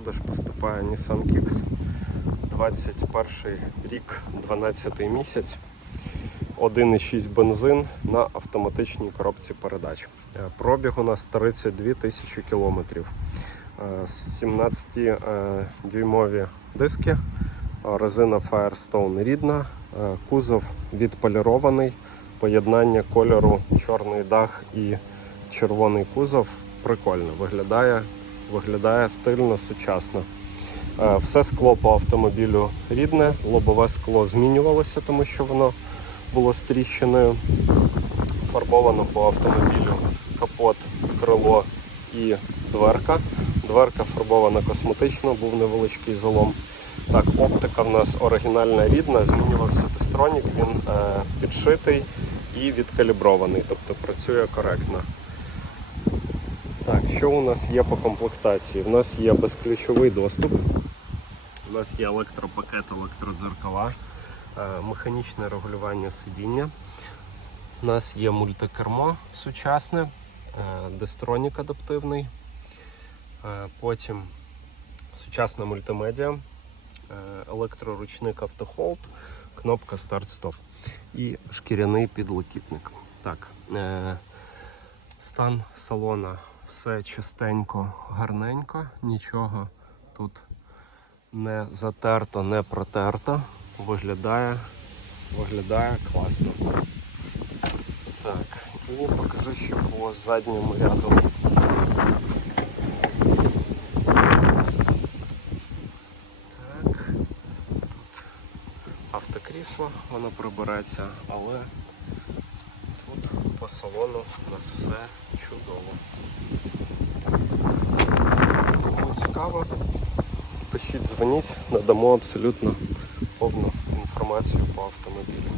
продаж поступає Nissan Kicks 21 рік, 12 місяць. 1,6 бензин на автоматичній коробці передач. Е, Пробіг у нас 32 тисячі кілометрів. Е, 17-дюймові диски, е, резина Firestone рідна, е, кузов відполірований, поєднання кольору чорний дах і червоний кузов прикольно виглядає, виглядає стильно, сучасно. Е, Все скло по автомобілю рідне, лобове скло змінювалося, тому що воно було з тріщиною. Фарбовано по автомобілю капот, крило і дверка. Дверка фарбована косметично, був невеличкий залом. Так, оптика в нас оригінальна рідна, змінювався тестронік, він е, підшитий і відкалібрований, тобто працює коректно. Так, що у нас є по комплектації? У нас є безключовий доступ, у нас є електропакет, електродзеркала, е, механічне регулювання сидіння. У нас є мультикермо сучасне, е, дестронік адаптивний, е, потім сучасна мультимедіа, електроручник автохолд, кнопка старт-стоп і шкіряний підлокітник. Так, стан салона все чистенько, гарненько, нічого тут не затерто, не протерто. Виглядає, виглядає класно. Так, і покажу ще по задньому ряду. Так, тут автокрісло, воно прибереться, але салону у нас все чудово. Кому цікаво, пишіть, дзвоніть, надамо абсолютно повну інформацію по автомобілю.